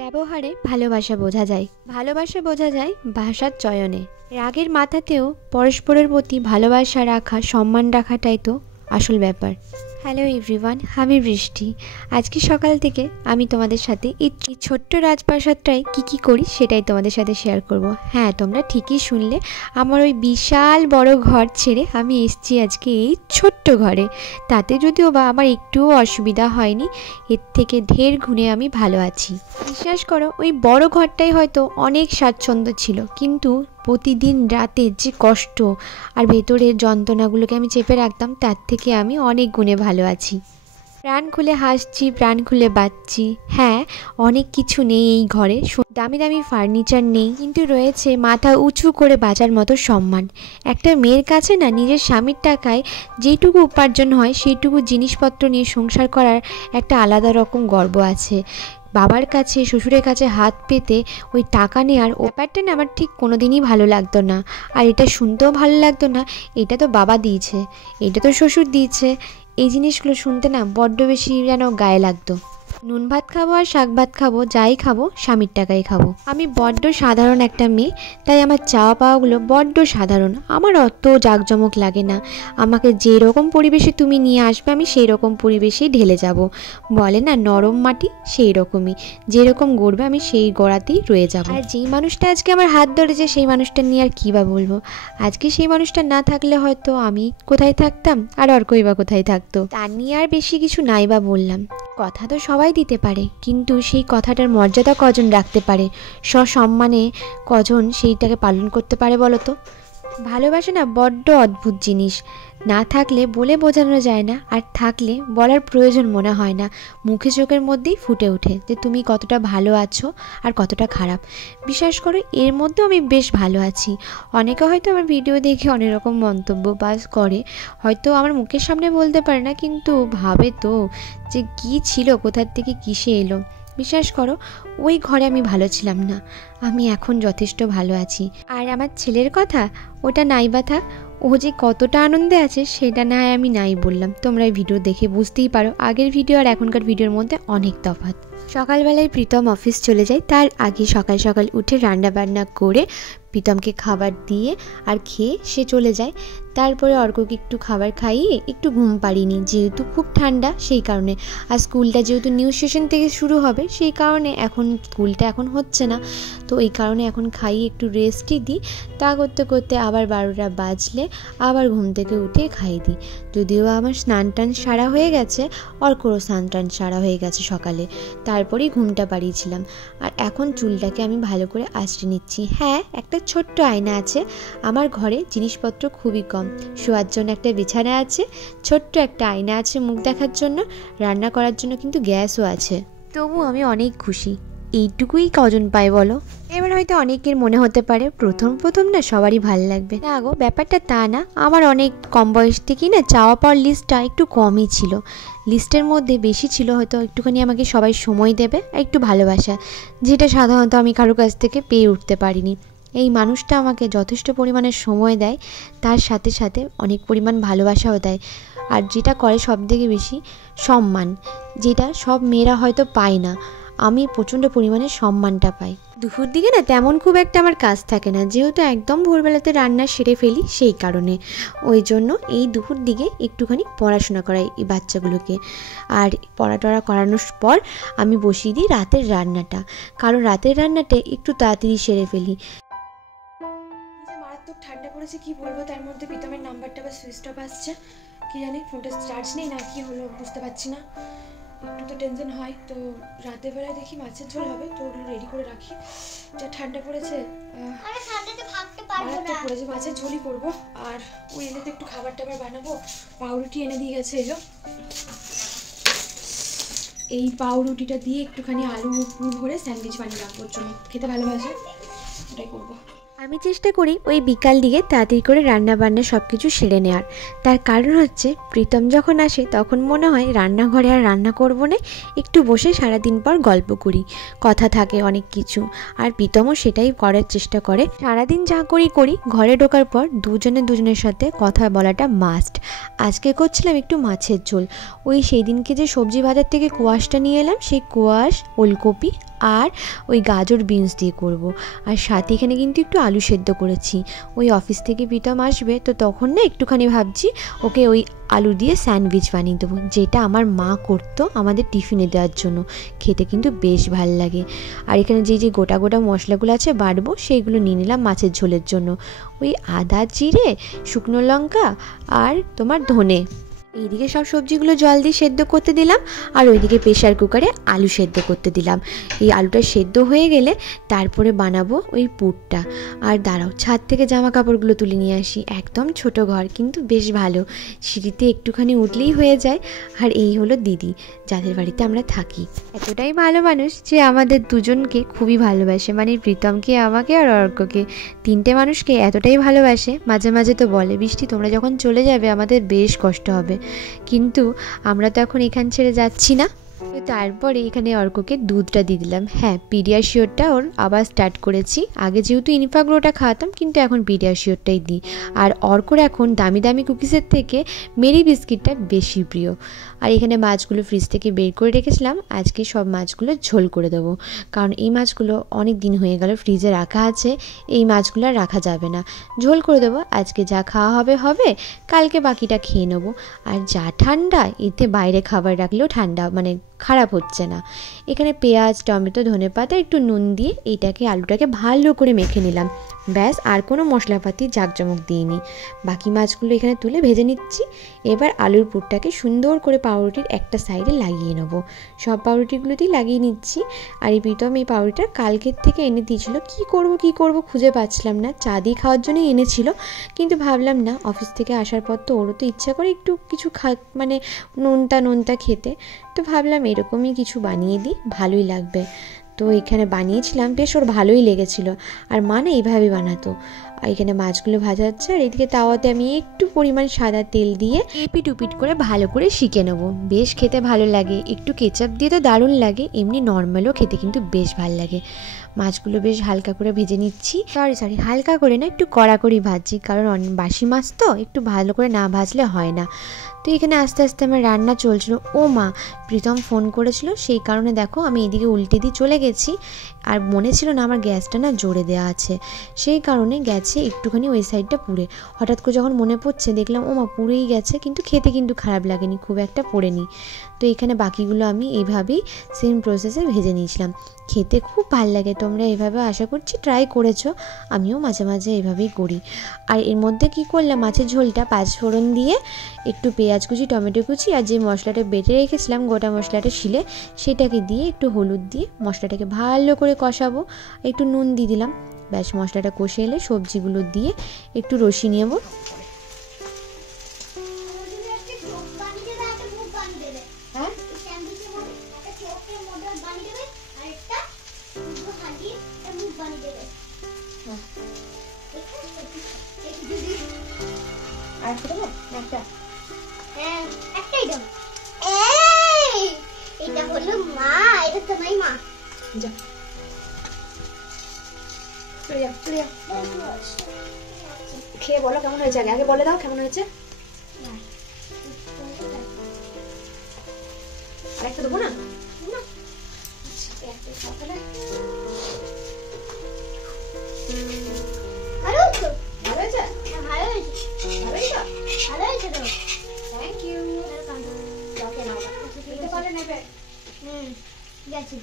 ব্যবহারে ভালোবাসা বোঝা যায়, ভালোবাসা বোঝা যায় ভাষার চয়নে। রাগের মাথাতেও পরস্পরের প্রতি ভালোবাসা রাখা, সম্মান রাখাটাই তো আসল ব্যাপার। হ্যালো এভরিওয়ান, আমি বৃষ্টি। আজকে সকাল থেকে আমি তোমাদের সাথে এই ছোট্ট রাজপ্রাসাদটায় কী করি সেটাই তোমাদের সাথে শেয়ার করব। হ্যাঁ, তোমরা ঠিকই শুনলে, আমার ওই বিশাল বড় ঘর ছেড়ে আমি এসেছি আজকে এই ছোট্ট ঘরে। তাতে যদিও বা আমার একটুও অসুবিধা হয়নি, এর থেকে ঢের গুণে আমি ভালো আছি। বিশ্বাস করো, ওই বড় ঘরটাই হয়তো অনেক স্বাচ্ছন্দ্য ছিল, কিন্তু প্রতিদিন রাতে যে কষ্ট আর ভেতরের যন্ত্রণাগুলোকে আমি চেপে রাখতাম, তার থেকে আমি অনেক গুণে ভালো আছি। প্রাণ খুলে হাসছি, প্রাণ খুলে বাঁচছি। হ্যাঁ, অনেক কিছু নেই এই ঘরে, দামি দামি ফার্নিচার নেই, কিন্তু রয়েছে মাথা উঁচু করে বাঁচার মতো সম্মান। একটা মেয়ের কাছে না, নিজের স্বামীর টাকায় যেইটুকু উপার্জন হয় সেইটুকু জিনিসপত্র নিয়ে সংসার করার একটা আলাদা রকম গর্ব আছে। বাবার কাছে, শ্বশুরের কাছে হাত পেতে ওই টাকা নেওয়ার ব্যাপারটা না আমার ঠিক কোনো দিনই ভালো লাগতো না। আর এটা শুনতেও ভালো লাগতো না, এটা তো বাবা দিয়েছে, এটা তো শ্বশুর দিয়েছে, এই জিনিসগুলো শুনতে না বড্ড বেশি যেন গায়ে লাগতো। নুন ভাত খাবো আর শাক ভাত খাবো, যাই খাবো স্বামীর টাকাই খাবো। আমি বড্ড সাধারণ একটা মেয়ে, তাই আমার চাওয়া পাওয়াগুলো বড্ড সাধারণ। আমার অত জাঁকজমক লাগে না। আমাকে যেরকম পরিবেশে তুমি নিয়ে আসবে, আমি সেই রকম পরিবেশেই ঢেলে যাব। বলে না, নরম মাটি, সেই রকমই, যেরকম গড়বে আমি সেই গোড়াতেই রয়ে যাব। আর যেই মানুষটা আজকে আমার হাত ধরেছে, সেই মানুষটা নিয়ে আর কী বা বলবো। আজকে সেই মানুষটা না থাকলে হয়তো আমি কোথায় থাকতাম আর অর্কই বা কোথায় থাকতো। তার নিয়ে আর বেশি কিছু নাই বা বললাম। কথা তো সবাই দিতে পারে, কিন্তু সেই কথাটার মর্যাদা কজন রাখতে পারে, সসম্মানে কজন সেইটাকে পালন করতে পারে বলো তো? ভালোবাসা না বড্ড অদ্ভুত জিনিস। না থাকলে বলে বোঝানো যায় না, আর থাকলে বলার প্রয়োজন মনে হয় না। মুখে চোখের মধ্যেই ফুটে ওঠে যে তুমি কতটা ভালো আছো আর কতটা খারাপ। বিশ্বাস করো, এর মধ্যেও আমি বেশ ভালো আছি। অনেকে হয়তো আমার ভিডিও দেখে অনেক রকম মন্তব্য পাস করে, হয়তো আমার মুখের সামনে বলতে পারে না, কিন্তু ভাবে তো যে কী ছিল, কোথার থেকে কিসে এলো। বিশ্বাস করো, ওই ঘরে আমি ভালো ছিলাম না, আমি এখন যথেষ্ট ভালো আছি। আর আমার ছেলের কথা, ওটা নাই বা থাক, ও যে কতটা আনন্দে আছে সেটা না হয় আমি নাই বললাম। তোমরা এই ভিডিও দেখে বুঝতেই পারো আগের ভিডিও আর এখনকার ভিডিওর মধ্যে অনেক তফাৎ। সকালবেলায় প্রীতম অফিস চলে যায়, তার আগে সকাল সকাল উঠে রান্না বান্না করে প্রীতমকে খাবার দিয়ে আর খেয়ে সে চলে যায়। তারপরে অর্ককে একটু খাবার খাইয়ে একটু ঘুম পাড়িনি, যেহেতু খুব ঠান্ডা সেই কারণে। আর স্কুলটা যেহেতু নিউ সেশন থেকে শুরু হবে, সেই কারণে এখন স্কুলটা এখন হচ্ছে না, তো এই কারণে এখন খাইয়ে একটু রেস্টই দিই। তা করতে করতে আবার 12টা বাজলে আবার ঘুম থেকে উঠে খাইয়ে দিই। যদিও আমার স্নান টান সারা হয়ে গেছে, অর্করও স্নান টান সারা হয়ে গেছে সকালে, তারপরেই ঘুমটা পাড়িয়েছিলাম। আর এখন চুলটাকে আমি ভালো করে আঁচড়ে নিচ্ছি। হ্যাঁ, একটা ছোট্ট আয়না আছে আমার ঘরে, জিনিসপত্র খুবই কম। শোয়ার জন্য একটা বিছানা আছে, ছোট্ট একটা আয়না আছে মুখ দেখার জন্য, রান্না করার জন্য কিন্তু গ্যাসও আছে। তবু আমি অনেক খুশি। এইটুকুই কজন পায় বলো? এবার হয়তো অনেকের মনে হতে পারে প্রথম প্রথম না সবারই ভালো লাগবে। না গো, ব্যাপারটা তা না। আমার অনেক কম বয়স থেকেই না চাওয়া পাওয়ার লিস্টটা একটু কমই ছিল। লিস্টের মধ্যে বেশি ছিল হয়তো একটুখানি আমাকে সবাই সময় দেবে আর একটু ভালোবাসা, যেটা সাধারণত আমি কারো কাছ থেকে পেয়ে উঠতে পারিনি। এই মানুষটা আমাকে যথেষ্ট পরিমাণে সময় দেয়, তার সাথে সাথে অনেক পরিমাণ ভালোবাসাও দেয়। আর যেটা করে সব থেকে বেশি, সম্মান, যেটা সব মেয়েরা হয়তো পায় না, আমি প্রচণ্ড পরিমাণে সম্মানটা পাই। দুপুর দিকে না তেমন খুব একটা আমার কাজ থাকে না, যেহেতু একদম ভোরবেলাতে রান্না সেরে ফেলি, সেই কারণে ওই জন্য এই দুপুর দিকে একটুখানি পড়াশোনা করাই এই বাচ্চাগুলোকে। আর পড়া টড়া করানোর পর আমি বসিয়ে দিই রাতের রান্নাটা, কারণ রাতের রান্নাটা একটু তাড়াতাড়ি সেরে ফেলি। মারাত্মক ঠান্ডা পড়েছে, কি বলবো। তার মধ্যে প্রীতমের নাম্বারটা বা সুইচ অফ আসছে, কি জানি ফোনটা চার্জ নেই না কি হলো বুঝতে পারছি না। একটু তো টেনশন হয়। তো রাতের বেলায় দেখি মাছের ঝোল হবে, তো ওগুলো রেডি করে রাখি। যা ঠান্ডা পড়েছে, পড়েছে, মাছের ঝোলই করবো। আর ওই এলে তো একটু খাবার টাবার বানাবো। পাউরুটি এনে দিয়ে গেছে, এলো এই পাউরুটিটা দিয়ে একটুখানি আলু ভরে স্যান্ডউইচ বানিয়ে রাখবোর জন্য, খেতে ভালোবাসে, ওটাই করবো। আমি চেষ্টা করি ওই বিকাল দিকে তাড়াতাড়ি করে রান্না বান্না সব কিছু সেরে নেওয়ার। তার কারণ হচ্ছে, প্রীতম যখন আসে তখন মনে হয় রান্নাঘরে আর রান্না করবো না, একটু বসে সারাদিন পর গল্প করি, কথা থাকে অনেক কিছু। আর প্রীতমও সেটাই করার চেষ্টা করে। সারাদিন যা করি ঘরে ঢোকার পর দুজনের সাথে কথা বলাটা মাস্ট। আজকে করছিলাম একটু মাছের ঝোল। ওই সেই দিনকে যে সবজি বাজার থেকে কোয়াশটা নিয়ে এলাম, সেই কোয়াশ, ওলকপি আর ওই গাজর বিনস দিয়ে করব। আর সাথে এখানে কিন্তু একটু আলু সেদ্ধ করেছি। ওই অফিস থেকে প্রীতম আসবে, তো তখন না একটুখানি ভাবছি ওকে ওই আলু দিয়ে স্যান্ডউইচ বানিয়ে দেবো, যেটা আমার মা করতো আমাদের টিফিনে দেওয়ার জন্য। খেতে কিন্তু বেশ ভাল লাগে। আর এখানে যে গোটা গোটা মশলাগুলো আছে বাটবো, সেইগুলো নিয়ে নিলাম মাছের ঝোলের জন্য। ওই আদা, জিরে, শুকনো লঙ্কা আর তোমার ধনে। এইদিকে সব সবজিগুলো জল দিয়ে সেদ্ধ করতে দিলাম, আর ওইদিকে প্রেশার কুকারে আলু সেদ্ধ করতে দিলাম। এই আলুটা সেদ্ধ হয়ে গেলে তারপরে বানাবো ওই পুরটা। আর দাঁড়াও, ছাদ থেকে জামা কাপড়গুলো তুলে নিয়ে আসি। একদম ছোট ঘর, কিন্তু বেশ ভালো, সিঁড়িতে একটুখানি উঠলেই হয়ে যায়। আর এই হলো দিদি, যাদের বাড়িতে আমরা থাকি। এতটাই ভালো মানুষ যে আমাদের দুজনকে খুবই ভালোবাসে, মানে প্রীতমকে, আমাকে আর অর্ককে, তিনটে মানুষকে এতটাই ভালোবাসে। মাঝে মাঝে তো বলে, বৃষ্টি তোমরা যখন চলে যাবে আমাদের বেশ কষ্ট হবে, কিন্তু আমরা তো এখন এখান ছেড়ে যাচ্ছি না। তো তারপরে এখানে অর্ককে দুধটা দিয়ে দিলাম। হ্যাঁ, পিডিয়াশিওরটা ওর আবার স্টার্ট করেছি। আগে যেহেতু ইনফাগ্রোটা খাওয়াতাম, কিন্তু এখন পিডিয়াশিওরটাই দিই। আর অর্কর এখন দামি দামি কুকিজের থেকে মেরি বিস্কিটটা বেশি প্রিয়। আর এখানে মাছগুলো ফ্রিজ থেকে বের করে রেখেছিলাম। আজকে সব মাছগুলো ঝোল করে দেবো, কারণ এই মাছগুলো অনেক দিন হয়ে গেল ফ্রিজে রাখা আছে, এই মাছগুলো আর রাখা যাবে না। ঝোল করে দেবো, আজকে যা খাওয়া হবে হবে, কালকে বাকিটা খেয়ে নেবো। আর যা ঠান্ডা, এতে বাইরে খাবার রাখলেও ঠান্ডা মানে খারাপ হচ্ছে না। এখানে পেঁয়াজ, টমেটো, ধনেপাতা, একটু নুন দিয়ে এইটাকে আলুটাকে ভালো করে মেখে নিলাম। ব্যাস, আর কোনো মশলাপাতি জাঁকজমক দিইনি। বাকি মাছগুলো এখানে তুলে ভেজে নিচ্ছি। এবার আলুর পুরটাকে সুন্দর করে পাউরুটির একটা সাইডে লাগিয়ে নেব। সব পাউরুটিগুলোতেই লাগিয়ে নিচ্ছি। আর এই প্রীতম এই পাউরুটিটা কালকের থেকে এনে দিয়েছিল। কি করব খুঁজে পাচ্ছিলাম না। চা দিয়ে খাওয়ার জন্যই এনেছিল, কিন্তু ভাবলাম না, অফিস থেকে আসার পর তো ওরও তো ইচ্ছা করে একটু কিছু মানে নোনতা খেতে। তো ভাবলাম এরকমই কিছু বানিয়ে দিই, ভালোই লাগবে। তো এখানে বানিয়েছিলাম, বেশ ওর ভালোই লেগেছিলো। আর মা না এইভাবেই বানাতো। এখানে মাছগুলো ভাজা হচ্ছে, আর এদিকে তাওয়াতে আমি একটু পরিমাণ সাদা তেল দিয়ে এপিট উপিট করে ভালো করে শিখে নেবো। বেশ খেতে ভালো লাগে, একটু কেচাপ দিয়ে তো দারুণ লাগে, এমনি নর্মালও খেতে কিন্তু বেশ ভালো লাগে। মাছগুলো বেশ হালকা করে ভেজে নিচ্ছি। সরি হালকা করে না, একটু কড়া করেই ভাজছি, কারণ বাসি মাছ তো একটু ভালো করে না ভাজলে হয় না। তো এখানে আস্তে আস্তে আমার রান্না চলছিল। ও মা, প্রীতম ফোন করেছিল, সেই কারণে দেখো আমি এদিকে উল্টে দিয়ে চলে গেছি। আর মনে ছিল না আমার গ্যাসটা না জোরে দেওয়া আছে, সেই কারণে গেছে একটুখানি ওই সাইডটা পুড়ে। হঠাৎ করে যখন মনে পড়ছে দেখলাম ও মা, পুড়েই গেছে, কিন্তু খেতে কিন্তু খারাপ লাগেনি, খুব একটা পোড়েনি। তো এখানে বাকিগুলো আমি এইভাবেই সেম প্রসেসে ভেজে নিয়েছিলাম। খেতে খুব ভালো লাগে। তোমরা এইভাবে আশা করছি ট্রাই করেছো, আমিও মাঝে মাঝে এইভাবেই করি। আর এর মধ্যে কি করলাম, মাছের ঝোলটা পাঁচফোড়ন দিয়ে একটু পেঁয়াজ কুচি, টমেটো কুচি, আর যে মশলাটা বেটে রেখেছিলাম গোটা মশলাটা শিলে, সেটাকে দিয়ে একটু হলুদ দিয়ে মশলাটাকে ভালো করে কষাবো। একটু নুন দিয়ে দিলাম। ব্যাস, মশলাটা কষে এলে সবজিগুলো দিয়ে একটু রসি নেব। এটা হলো মা, এটা তোমার মা। যা খেয়ে বলো কেমন হয়েছে, আগে বলে দাও কেমন হয়েছে। আরেকটা দেবো না? ভালো হয়েছে, ভালো হয়েছে, ভালো হয়েছে, ভালো হয়েছে, ভালো হয়েছে তো। Thank you. নিতে পারলে নেবে। গেছি।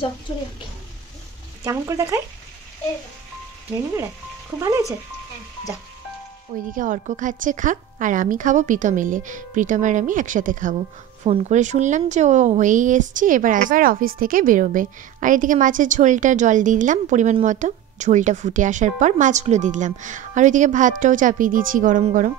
যাও চলে কেমন করে দেখায়, খুব ভালো হয়েছে। যা, ওইদিকে অর্ক খাচ্ছে খাক, আর আমি খাবো প্রীতম এলে। প্রীতম আর আমি একসাথে খাবো। ফোন করে শুনলাম যে ও হয়েই এসছে, এবার অফিস থেকে বেরোবে। আর এদিকে মাছের ঝোলটা জল দিয়ে দিলাম পরিমাণ মতো। ঝোলটা ফুটে আসার পর মাছগুলো দিয়ে দিলাম। আর ওইদিকে ভাতটাও চাপিয়ে দিয়েছি গরম গরম।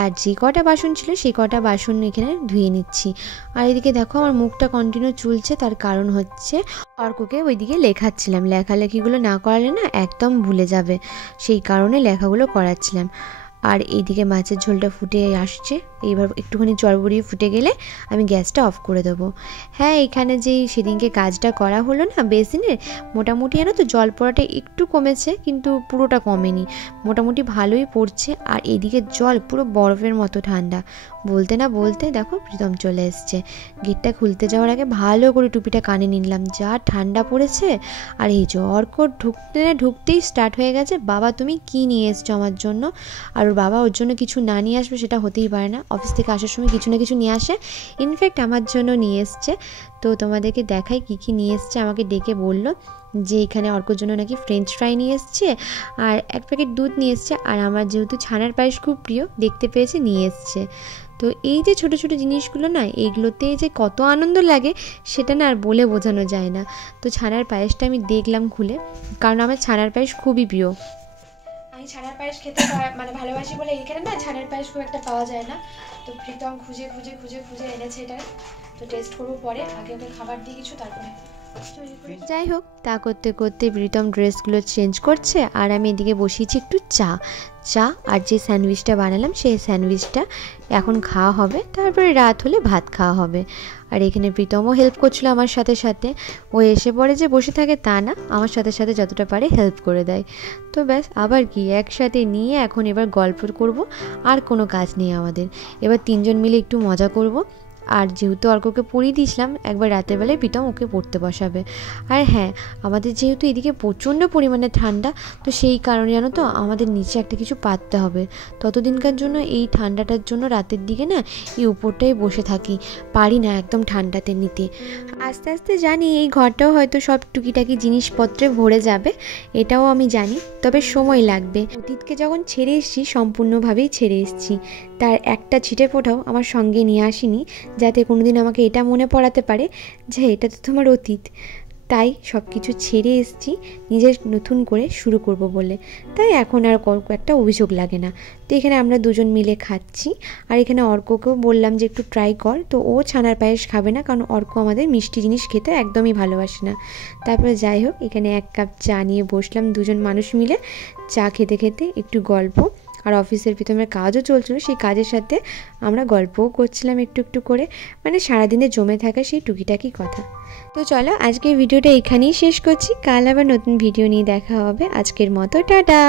আর যে কটা বাসন ছিল সেই কটা বাসন এখানে ধুয়ে নিচ্ছি। আর এদিকে দেখো আমার মুখটা কন্টিনিউ চুলছে, তার কারণ হচ্ছে অর্ককে ওইদিকে লেখাচ্ছিলাম। লেখালেখিগুলো না করালে না একদম ভুলে যাবে, সেই কারণে লেখাগুলো করাচ্ছিলাম। আর এইদিকে মাছের ঝোলটা ফুটে আসছে। এইবার একটুখানি চড়বড়িয়ে ফুটে গেলে আমি গ্যাসটা অফ করে দেবো। হ্যাঁ, এখানে যেই সেদিনকে কাজটা করা হলো না বেসিনের, মোটামুটি জানো তো জল পড়াটা একটু কমেছে, কিন্তু পুরোটা কমেনি, মোটামুটি ভালোই পড়ছে। আর এদিকে জল পুরো বরফের মতো ঠান্ডা। বলতে না বলতে দেখো প্রীতম চলে এসছে। গেটটা খুলতে যাওয়ার আগে ভালো করে টুপিটা কানে নিলাম, যা ঠান্ডা পড়েছে। আর এই যে অর্ক ঢুকতেই স্টার্ট হয়ে গেছে, বাবা তুমি কি নিয়ে এসছো আমার জন্য। আর ওর বাবা ওর জন্য কিছু না নিয়ে আসবে সেটা হতেই পারে না, অফিস থেকে আসার সময় কিছু না কিছু নিয়ে আসে। ইনফ্যাক্ট আমার জন্য নিয়ে এসছে। তো তোমাদেরকে দেখাই কী কী নিয়ে এসছে। আমাকে ডেকে বললো যে এখানে অর্কর জন্য নাকি ফ্রেঞ্চ ফ্রাই নিয়ে এসছে, আর এক প্যাকেট দুধ নিয়ে এসছে। আর আমার যেহেতু ছানার পায়েস খুব প্রিয়, দেখতে পেয়েছে নিয়ে এসছে। তো এই যে ছোটো ছোটো জিনিসগুলো না, এইগুলোতে যে কত আনন্দ লাগে সেটা না আর বলে বোঝানো যায় না। তো ছানার পায়েসটা আমি দেখলাম খুলে, কারণ আমার ছানার পায়েস খুবই প্রিয়। আমি ছানার পায়েস খেতে মানে ভালোবাসি বলে এখানে না ছানার পায়েস খুব একটা পাওয়া যায় না। তো প্রীতম খুঁজে খুঁজে খুঁজে খুঁজে এনেছে এটা। তো টেস্ট করবো পরে, আগে ওকে খাবার দিয়ে কিছু তারপরে। যাই হোক, তা করতে করতে প্রীতম ড্রেসগুলো চেঞ্জ করছে, আর আমি এদিকে বসিয়েছি একটু চা। আর যে স্যান্ডউইচটা বানালাম সেই স্যান্ডউইচটা এখন খাওয়া হবে, তারপরে রাত হলে ভাত খাওয়া হবে। আর এখানে প্রীতমও হেল্প করছিল আমার সাথে সাথে। ও এসে পড়ে যে বসে থাকে তা না, আমার সাথে সাথে যতটা পারে হেল্প করে দেয়। তো ব্যাস, আবার কি একসাথে নিয়ে এখন এবার গল্প করব। আর কোনো কাজ নেই আমাদের, এবার তিনজন মিলে একটু মজা করব। আর যেহেতু অর্ককে পড়িয়ে দিয়েছিলাম, একবার রাতের বেলায় প্রীতম ওকে পড়তে বসাবে। আর হ্যাঁ, আমাদের যেহেতু এদিকে প্রচণ্ড পরিমাণে ঠান্ডা, তো সেই কারণে জানো তো আমাদের নিচে একটা কিছু পাততে হবে। ততদিনকার জন্য এই ঠান্ডাটার জন্য রাতের দিকে না এই উপরটাই বসে থাকি, পারি না একদম ঠান্ডাতে নিতে। আস্তে আস্তে জানি এই ঘরটাও হয়তো সব টুকিটাকি জিনিসপত্রে ভরে যাবে, এটাও আমি জানি, তবে সময় লাগবে। অতীতকে যখন ছেড়ে এসেছি সম্পূর্ণভাবেই ছেড়ে এসেছি, তার একটা ছিটে ফোঁটাও আমার সঙ্গে নিয়ে আসিনি, যাতে কোনোদিন আমাকে এটা মনে পড়াতে পারে যে এটা তো তোমার অতীত। তাই সব কিছু ছেড়ে এসেছি নিজের নতুন করে শুরু করব বলে। তাই এখন আর একটা অভিযোগ লাগে না। তো এখানে আমরা দুজন মিলে খাচ্ছি। আর এখানে অর্ককেও বললাম যে একটু ট্রাই কর, তো ও ছানার পায়েস খাবে না, কারণ অর্ক আমাদের মিষ্টি জিনিস খেতে একদমই ভালোবাসে না। তারপরে যাই হোক, এখানে এক কাপ চা নিয়ে বসলাম দুজন মানুষ মিলে। চা খেতে খেতে একটু গল্প, আর অফিসের প্রীতমের কাজও চলছিল, সেই কাজের সাথে আমরা গল্পও করছিলাম একটু একটু করে, মানে সারাদিনে জমে থাকা সেই টুকিটাকি কথা। তো চলো আজকের ভিডিওটা এখানেই শেষ করছি, কাল আবার নতুন ভিডিও নিয়ে দেখা হবে। আজকের মতো টাটা।